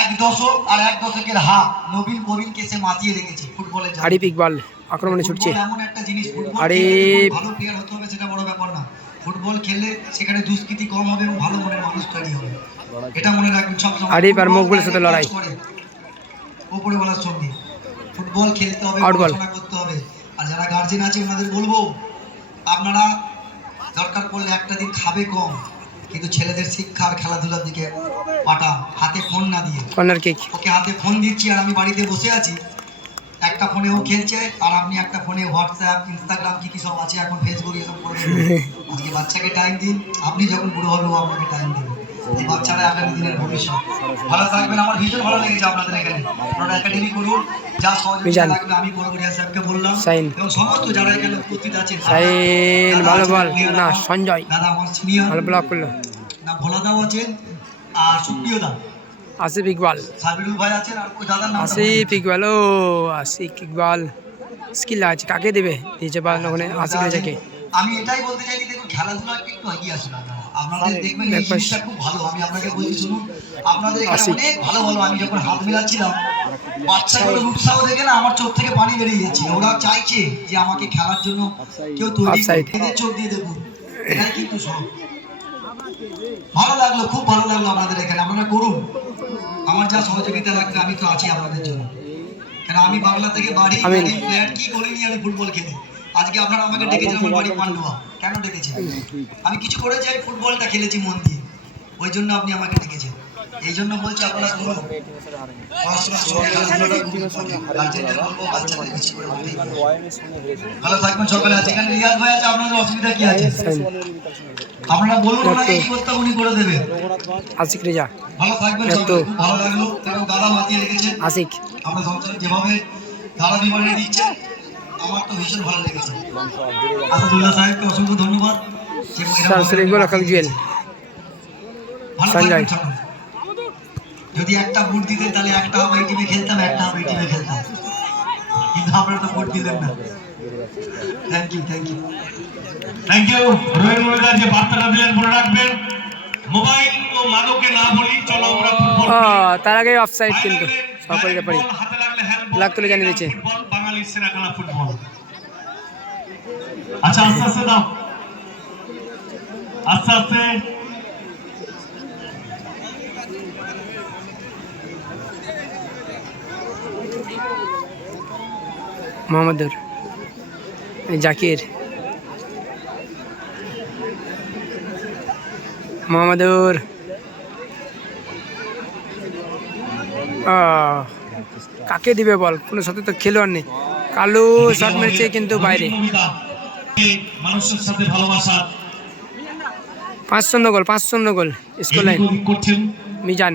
1 দশক আর 1 দশকের হাত নবীন প্রবীণকে সে মাতিয়ে রেখেছে ফুটবলের। আরিফ ইকবাল আক্রমণে ছুটছে। এমন একটা জিনিস, আরিফ ভালো প্লেয়ার হতে হবে সেটা বড় ব্যাপার না। ফুটবল খেললে সেখানে দুষ্কৃতি কম হবে এবং ভালো মনের মানুষ তৈরি হবে, এটা মনে রাখবেন সবসময়। আরিফ আর মকবুলের সাথে লড়াই, উপরে বলার সঙ্গে ফুটবল খেলতে হবে, পড়াশোনা করতে হবে। আর যারা গার্জেন আছে ওনাদের বলবো, আপনারা দরকার পড়লে একটা দিন খাবে কম, কিন্তু ছেলেদের শিক্ষা আর খেলাধুলার দিকে পাঠান, হাতে ফোন না দিয়ে। কর্নার কিক, ওকে হাতে ফোন দিচ্ছি আর আমি বাড়িতে বসে আছি, একটা ফোনে ও খেলছে আর আপনি একটা ফোনে হোয়াটসঅ্যাপ, ইনস্টাগ্রাম কি কি সব আছে এখন, ফেসবুক এসব করে দেবেন। আজকে বাচ্চাকে টাইম দিন, আপনি যখন বুড়ো হবে ও আপনাকে টাইম দেবে। এই বাচ্চারা আগামী দিনের ভবিষ্যৎ। ভালো থাকবেন, আমার ভীষণ ভালো লেগেছে আপনাদের এখানে। আপনারা একাডেমি করুন, যা সহযোগিতা লাগবে আমি করবো। রিয়াজ সাহেবকে বললাম এবং সমস্ত যারা এখানে উপস্থিত আছেন। সাইন ভালো বল না, সঞ্জয় দাদা আমার সিনিয়র ভালো ব্লক করলো না, ভোলাদাও আছেন আর সুপ্রিয় দা, আসিফ ইকবাল, সাবিরুল ভাই আছেন, আর ওই দাদার নাম আসিফ ইকবাল। ও আসিফ ইকবাল স্কিল আছে, কাকে দেবে দিয়েছে বা ওখানে আসিফ রেজাকে। আমি এটাই বলতে চাইছি, দেখুন খেলাধুলা একটু এগিয়ে আসুন আপনাদের, দেখবেন এই জিনিসটা খুব ভালো। আমি আপনাকে বলছি শুনুন, আপনাদের এখানে অনেক ভালো ভালো, আমি যখন হাত মেলাচ্ছিলাম বাচ্চাগুলোর উৎসাহ দেখে না আমার চোখ থেকে পানি বেরিয়ে যাচ্ছে। ওরা চাইছে যে আমাকে খেলার জন্য কেউ তৈরি করে, চোখ দিয়ে দেখুন, এটাই কিন্তু সব। ভালো লাগলো, খুব ভালো লাগলো আপনাদের এখানে। আপনারা করুন, আমার যা সহযোগিতা লাগবে আমি তো আছি আপনাদের জন্য। কেন আমি বাংলা থেকে বাড়ি ফ্ল্যাট কি করিনি, আমি ফুটবল খেলি। আজকে আপনারা আমাকে ডেকেছেন, আমার বাড়ি পান্ডুয়া, কেন ডেকেছেন? আমি কিছু করেছি, আমি ফুটবলটা খেলেছি মন দিয়ে, ওই জন্য আপনি আমাকে ডেকেছেন। এই জন্য বলছি আপনারা করুন, ভালো থাকবেন সকালে। আছে এখানে রিয়াজ ভাই আছে, আপনাদের অসুবিধা কি আছে আপনারা বলুন, ওনাকে কি করতে উনি করে দেবে। আশিক রেজা ভালো থাকবেন, ভালো লাগলো এবং দাদা মাতিয়ে রেখেছেন। আশিক আমরা সংসারে যেভাবে দাদা বিমানে দিচ্ছে আমার তো ভীষণ ভালো লেগেছে। আসাদুল্লাহ সাহেবকে অসংখ্য ধন্যবাদ। সঞ্জয়, যদি একটা ভোট দিতেন তাহলে একটা হবে এই টিমে খেলতাম, একটা হবে এই টিমে খেলতাম, কিন্তু আপনারা তো ভোট দিলেন না। Thank you, thank you, thank you. Rohit মহিদার যে বার্তাটা দিলেন মনে রাখবেন, মোবাইল ও মাদকে না বলি, চলো আমরা ফুটবল। তার আগে অফসাইড কিন্তু সকলের ব্যাপারে হাতে লাগলে হ্যান্ডবল, ব্ল্যাক তুলে জানিয়ে দিয়েছে। বাঙালির সেরা খেলা ফুটবল। আচ্ছা আস্তে আস্তে দাও, আস্তে আস্তে। মোহাম্মদুর, জাকির, মোহাম্মদুর, কাকে দিবে বল? কোনো সাথে তো খেলোয়াড় নেই। কালু শট মেরেছে কিন্তু বাইরে। মানুষের সাথে ভালোবাসা 5-0 গোল, 5-0 গোল স্কোর লাইন। করছেন মিজান,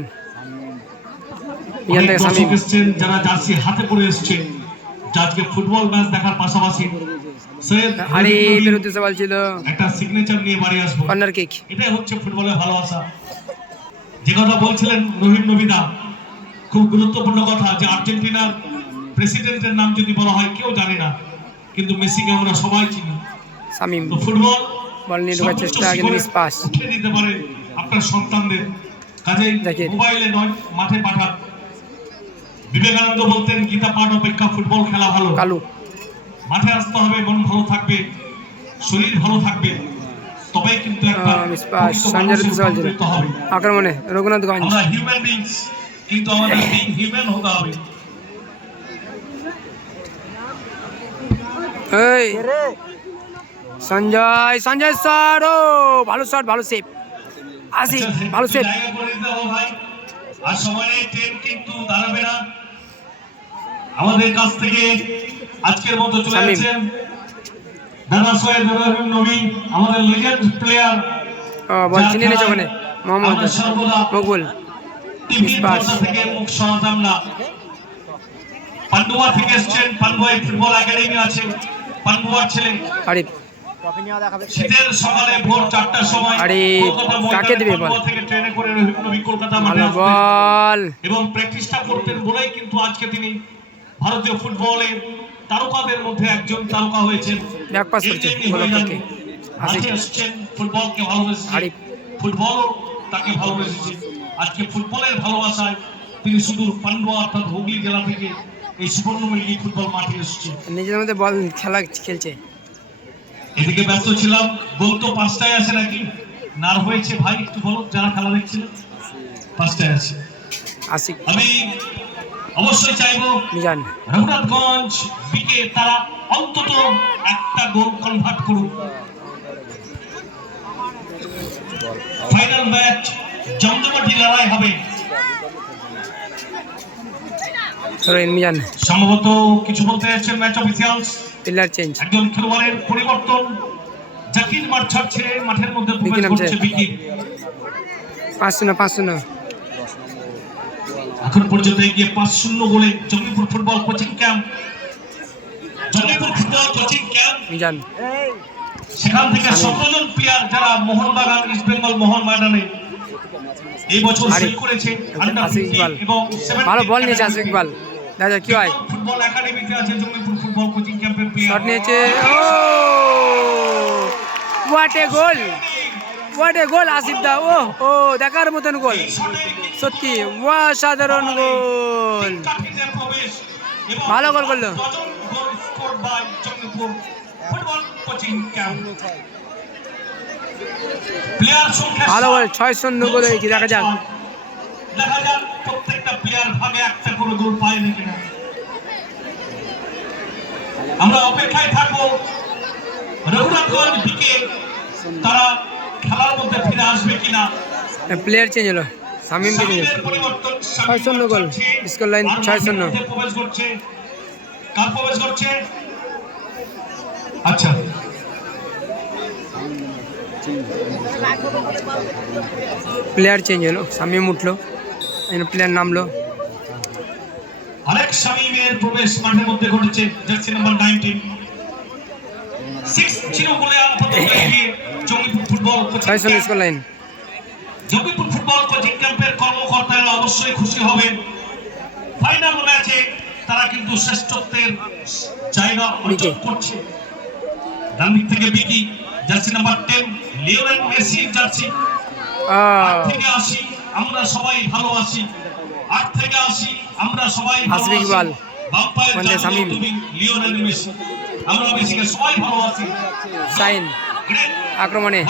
মিজান থেকে দর্শক শামীম। এসছেন যারা জার্সি হাতে পরে এসছেন আজকে ফুটবল ম্যাচ দেখার পাশাপাশি সৈয়দ আরে রহিম নবী বিরুদ্ধে সবাল ছিল, একটা সিগনেচার নিয়ে বাড়ি আসবো। Corner kick. এটাই হচ্ছে ফুটবলের ভালোবাসা। যে কথা বলছিলেন রহিম নবীদা, খুব গুরুত্বপূর্ণ কথা, যে আর্জেন্টিনার প্রেসিডেন্টের নাম যদি বলা হয় কেউ জানে না, কিন্তু মেসিকে আমরা সবাই চিনি। শামীম তো ফুটবল বল নিয়ে ঢোকার চেষ্টা, কিন্তু মিস পাস। উঠে দিতে পারে আপনার সন্তানদের, কাজেই জাকির। মোবাইলে নয় মাঠে পাঠান। বিবেকানন্দ বলতেন গীতা পাঠ অপেক্ষা ফুটবল খেলা ভালো। কালু, মাঠে আসতে হবে, মন ভালো থাকবে, শরীর ভালো থাকবে, তবেই কিন্তু একটা মিস পাস। প্রকৃত সঞ্জয় মানুষের সওয়াল ছিল রূপান্তরিত হবে। আক্রমণে রঘুনাথগঞ্জ। আমরা হিউম্যান বিংস, কিন্তু আমাদের বিং হিউম্যান হতে হবে। এই সঞ্জয়, সঞ্জয় শট, ও ভালো শট, ভালো সেভ। আসি, ভালো সেভ। জায়গা করে দিতে হবে ভাই, আর সময় নেই, ট্রেন কিন্তু দাঁড়াবে না। আমাদের কাছ থেকে আজকের মতো চলে শামীম। যাচ্ছেন দাদা সৈয়দ রহিম নবী, আমাদের লেজেন্ড প্লেয়ার। বল চিনে নিয়েছে ওখানে মোহাম্মদ আমরা সর্বদা মকবুল। টিভির পাস। পর্দা থেকে মুখ সরাতাম না। পান্ডুয়া থেকে এসছেন, পান্ডুয়ায় ফুটবল একাডেমি আছে, পান্ডুয়ার ছেলে। আরিফ, শীতের সকালে ভোর 4টার সময় আরে, কলকাতা ময়দানে কাকে দিবে বল? পান্ডুয়া থেকে ট্রেনে করে রহিম নবী কলকাতা মাঠে ভালো আসবেন বল। এবং প্র্যাকটিসটা করতেন বলেই কিন্তু আজকে তিনি ভারতীয় ফুটবলের তারকাদের মধ্যে একজন তারকা হয়েছেন। ব্যাক পাস এই করছে জন্যই গোলরক্ষককে। হয়ে যান। আসিফ, মাঠে এসছেন, ফুটবলকে ভালোবেসেছেন, আরিফ। ফুটবলও তাকে ভালোবেসেছে। আজকে ফুটবলের ভালোবাসায় তিনি শুধু পান্ডুয়া অর্থাৎ হুগলি জেলা থেকে এই সুবর্ণমুখী ফুটবল মাঠে এসেছে। নিজের মধ্যে বল খেলা খেলছে। এদিকে ব্যস্ত ছিলাম, গোল তো 5টায় আছে নাকি? নার্ভ হয়েছে ভাই, একটু বলো যারা খেলা দেখছিলেন। 5টায় আছে। আশিক, আমি অবশ্যই চাইবো মিজান, রঘুনাথগঞ্জ বিকে তারা অন্তত একটা গোল কনভার্ট করুক। ফাইনাল ম্যাচ জমজমাটি লড়াই হবে। সরেন মিজান। সম্ভবত কিছু বলতে যাচ্ছেন ম্যাচ অফিসিয়ালস। Player change. একজন খেলোয়াড়ের পরিবর্তন, জাকির মাঠ ছাড়ছে, মাঠের মধ্যে প্রবেশ বিকি নামছে। করছে বিকি। 5-0, 5-0। এখন পর্যন্ত এগিয়ে 5-0 গোলে Jangipur football coaching camp. Jangipur football coaching camp, Mizan, সেখান থেকে 17 জন প্লেয়ার যারা মোহনবাগান ইস্ট বেঙ্গল মোহনবাগানে এই বছর সই করেছে আন্ডার আসিফ 15 ইকবাল। এবং ভালো 17 বল নিয়েছে আসিফ ইকবাল। দেখা যাক কি হয়। ফুটবল একাডেমিতে আছে জঙ্গিপুর ফুটবল কোচিং ক্যাম্পের প্লেয়ার। শট নিয়েছে, ও what a goal, what a goal Asif da. ও ও দেখার মতন গোল, সত্যি অসাধারণ গোল। ভালো গোল করলো। ভালো গোল, 6-0 গোল হয়েছে। দেখা যাক প্রত্যেকটা প্লেয়ার ভাগে একটা করে গোল পায় নাকি না। আমরা অপেক্ষায় থাকবো রঘুনাথগঞ্জ বিকে তারা খেলার মধ্যে ফিরে আসবে কিনা। প্লেয়ার চেঞ্জ হলো, শামীম কে চেঞ্জ। 6-0 গোল, স্কোর লাইন 6-0। প্রবেশ করছে, কার প্রবেশ করছে? আচ্ছা, প্লেয়ার চেঞ্জ হলো, শামীম উঠলো, প্লেয়ার নামলো। আরেক শামীমের প্রবেশ মাঠের মধ্যে ঘটেছে, জার্সি নাম্বার 19। 6-0 গোলে আপাতত এগিয়ে Jangipur football coaching 6-0 camp. Score line. Jangipur football coaching ক্যাম্পের কর্মকর্তারা অবশ্যই খুশি হবেন। ফাইনাল ম্যাচে তারা কিন্তু শ্রেষ্ঠত্বের জায়গা অর্জন করছে। ডান দিক থেকে Vicky, jersey number 10, Lionel Messi jersey. 8 থেকে 80 আমরা সবাই ভালোবাসি, 8 থেকে 80 আমরা সবাই আসিফ ইকবাল, ভালোবাসি। শামীম, লিওনেল মেসি, আমরা মেসিকে সবাই ভালোবাসি। সাইন আক্রমণে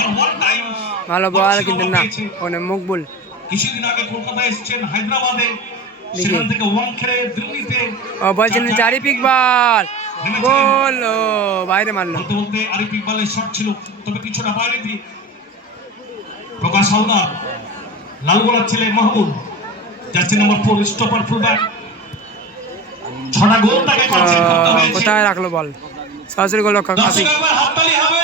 ভালো বল, কিন্তু না ওখানে মকবুল। কিছুদিন আগে কলকাতায় এসেছেন, হায়দ্রাবাদে, সেখান থেকে ওয়াংখেড়ে, দিল্লিতে। বলছেন আরিফ ইকবাল, গোল, ও বাইরে মারলো। বলতে বলতে আরিফ ইকবালের শট ছিল, তবে কিছুটা বাইরে দিয়ে প্রকাশ হালদার, লালগোলার ছেলে Mahmud, jersey number 4 stopper fullback. 6টা গোল তাকে কনসিড করতে হয়েছে। কোথায় রাখলো বল, সরাসরি গোল রক্ষক আশিক। দর্শকদের হাততালি হবে।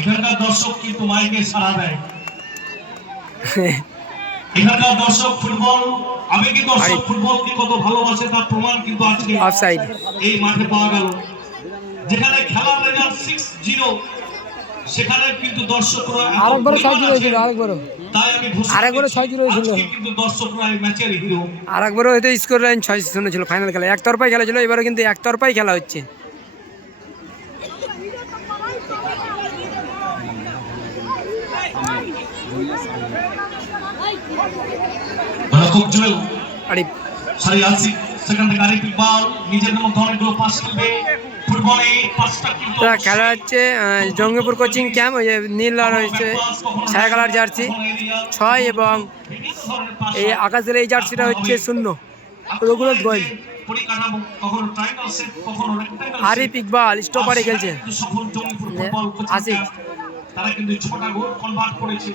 এখানকার দর্শক কিন্তু মাইকে সাড়া দেয়। এখানকার দর্শক ফুটবল আবেগী দর্শক ফুটবলকে কত ভালোবাসে তার প্রমাণ কিন্তু আজকে অফসাইড। এই মাঠে পাওয়া গেল। যেখানে খেলার রেজাল্ট 6-0, সেখানে কিন্তু দর্শকরা আরেকবারও 6-0 হয়েছিল, আরেকবারও তাই আমি ঘোষণা আরেকবারও 6-0 হয়েছিল। আজকে কিন্তু দর্শকরা এই ম্যাচের হিরো। আরেকবারও হয়তো স্কোর লাইন 6-0 ছিল ফাইনাল খেলা, একতরফাই খেলা ছিল, এবারও কিন্তু একতরফাই খেলা হচ্ছে। রক্ষক জুয়েল আরিফ, সরি আসিফ, সেখান থেকে আরিফ ইকবাল নিজের মধ্যে অনেকগুলো পাস খেলবে। ফুটবলে 5টা কিন্তু খেলা হচ্ছে জঙ্গিপুর কোচিং ক্যাম্প, ওই যে নীল আর হচ্ছে ছায়া কালার জার্সি 6 এবং এই আকাশ দিলে এই জার্সিটা হচ্ছে 0 রঘুনাথগঞ্জ। পরিকাঠামো কখনো ট্রায়াঙ্গেল শেপ, কখনো রেক্ট্যাঙ্গেল। আরিফ ইকবাল স্টপারে খেলছে। সফল Jangipur football coaching Asif. Camp, তারা কিন্তু 6টা গোল কনভার্ট করেছে,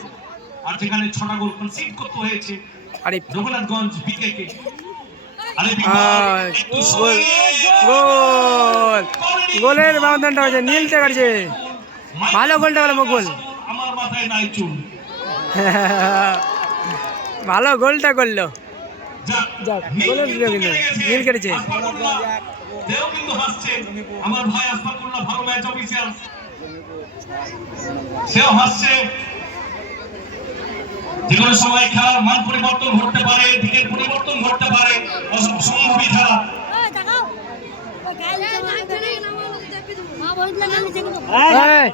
আর যেখানে 6টা গোল কনসিড করতে হয়েছে আরিফ, রঘুনাথগঞ্জ বিকেকে। আরিফ গোল ইকবাল একটু সরে গোল, গোলের ব্যবধানটা হয়েছে, নীলটা কাটছে, ভালো গোলটা হলো মকবুল। আমার মাথায় নাই চুল। ভালো গোলটা করলো, যাক, যাক, নীল গোলের কিন্তু সুযোগ নেই, কেটে গেছে। নীল কেটেছে। আসফাকুল্লাহ, দেও কিন্তু হাসছে। আমার ভাই আসফাকুল্লাহ ভালো ম্যাচ অফিসিয়াল, সেও হাসছে। যে কোনো সময় খেলার মান পরিবর্তন ঘটতে পারে, দিকের পরিবর্তন ঘটতে পারে, অসম্ভবই খেলা। এই,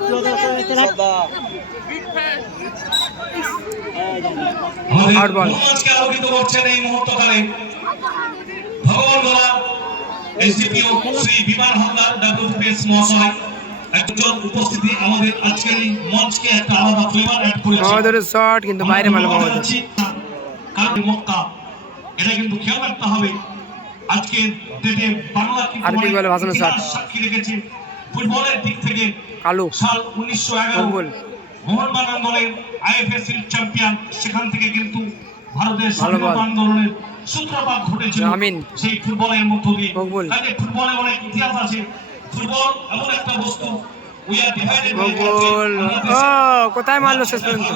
আমাদের Hard ball. মঞ্চকে আলোকিত করছেন এই মুহূর্তকালে ভগবান গোলা এসডিপিও শ্রী বিমান হালদার ডব্লিউপিএস মহাশয়। একজন উপস্থিতি আমাদের আজকের এই মঞ্চকে একটা আলাদা ফ্লেভার অ্যাড করেছে। মহাদরের শট কিন্তু বাইরে মারলো মহাদর। কারণ মক্কা, এটা কিন্তু খেয়াল রাখতে হবে। আজকে ডেটে বাংলা কিন্তু আরবি বলে ভাসানো শট। সাক্ষী রেখেছে ফুটবলের দিক থেকে। কালু, সাল 1911 মকবুল, মোহনবাগান আন্দোলনের আইএফএসএল চ্যাম্পিয়ন, সেখান থেকে কিন্তু ভারতের ভালো স্বাধীনতা বল। আন্দোলনের সূত্রপাত ঘটেছিল আমিন। সেই ফুটবলের মধ্য দিয়ে। মকবুল। কাজে ফুটবলে অনেক ইতিহাস আছে। ফুটবল এমন একটা বস্তু, we are divided by Maqbool, ও কোথায় মারলো শেষ পর্যন্ত,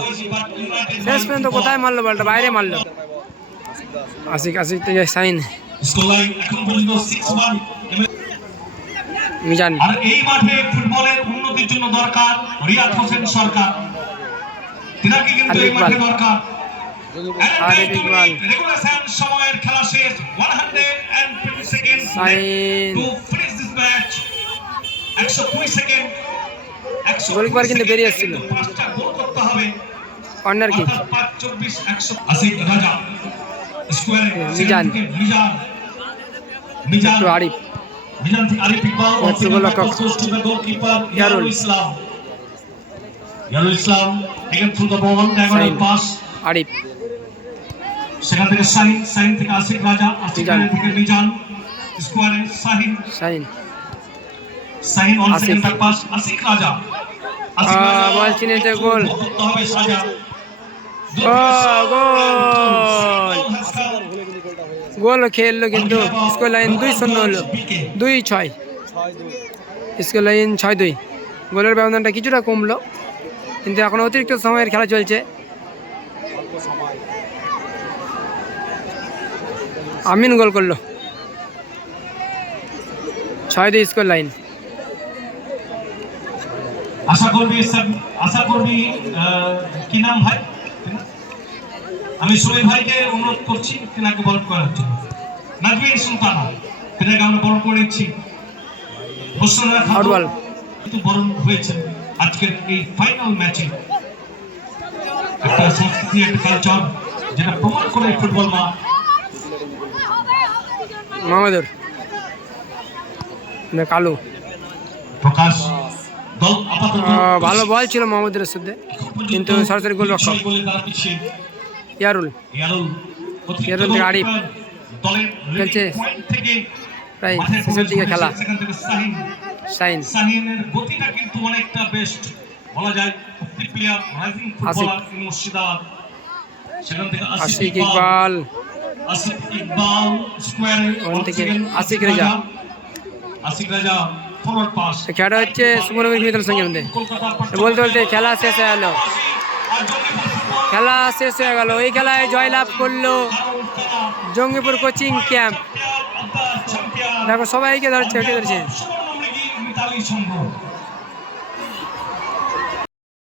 শেষ পর্যন্ত কোথায় মারলো বলটা, বাইরে মারলো। আশিক, আশিক থেকে সাইন, স্কোরলাইন এখন পর্যন্ত 6-1। মিজান, আর এই মাঠে ফুটবলের উন্নতির জন্য দরকার রিয়াদ হোসেন সরকার, তিনাকে কিন্তু এই মাঠে দরকার। আরিফ ইকবাল, রেগুলেশন সময়ের খেলা শেষ, 120 second sign, to finish this match. 120 second, goalkeeper কিন্তু বেরিয়ে এসেছিল। 5টা গোল করতে হবে। Corner kick, 5-24 100। আসিফ রাজা স্কোয়ারে, মিজান, মিজান একটু আরিফ, মিজান থেকে আরিফ ইকবাল, একটু গোলরক্ষক goalkeeper Yarul Islam. Yarul Islam again through the ball, diagonal pass, Arif, সেখান থেকে সাইন থেকে আসিফ রাজা, আসিফ মিজান। রাজা থেকে মিজান, স্কোয়ারে Shahin on Asif. Second pass, Asif রাজা, বল চিনেছে, গোল, করতে হবে সাজা। গোল খেললো কিন্তু স্কোর লাইন 2-0 হলো, 2-6, স্কোর লাইন 6-2। গোলের ব্যবধানটা কিছুটা কমলো, কিন্তু এখন অতিরিক্ত সময়ের খেলা চলছে। আমিন গোল করলো, 6-2 স্কোর লাইন। আশা করবি কি নাম ভাই, আমি সুমি ভাইকে অনুরোধ করছি তিনাকে বরণ করার জন্য। নাজমিন সুলতানা, তিনাকে আমরা বরণ করে নিচ্ছি। আউটবল, কিন্তু বরণ হয়েছেন আজকের এই ফাইনাল ম্যাচে। একটা সংস্কৃতি, একটা কালচার যেটা প্রমাণ করে ফুটবল মা। মামাদুর, কালু, প্রকাশ দল আপাতত ভালো বল ছিল মোহাম্মদের সাথে, কিন্তু সরাসরি গোল রক্ষক বলে তার পিছিয়ে ইয়ারুল, ইয়ারুল ইয়ারুল থেকে আরিফ, দলের খেলছে পয়েন্ট থেকে প্রায় মাঠে শেষের দিকে প্রবেশ খেলা। করেছে। সেখান থেকে শাইন শাহিনের গতিটা কিন্তু অনেকটা বেস্ট বলা যায়। Player rising footballer Murshidabad. সেখান থেকে আশিক ইকবাল, আসিফ ইকবাল স্কোয়ারে ওখান থেকে আশিক রেজা। আশিক রাজা ফরওয়ার্ড পাস। খেলা হচ্ছে সুমনবীর মিত্রের সঙ্গে মধ্যে। বলতে বলতে খেলা শেষ হয়ে গেল, খেলা শেষ হয়ে গেল। এই খেলায় জয়লাভ করলো জঙ্গিপুর কোচিং ক্যাম্প। দেখো সবাইকে ধরছে, ওকে ধরছে। মিতালি সংঘ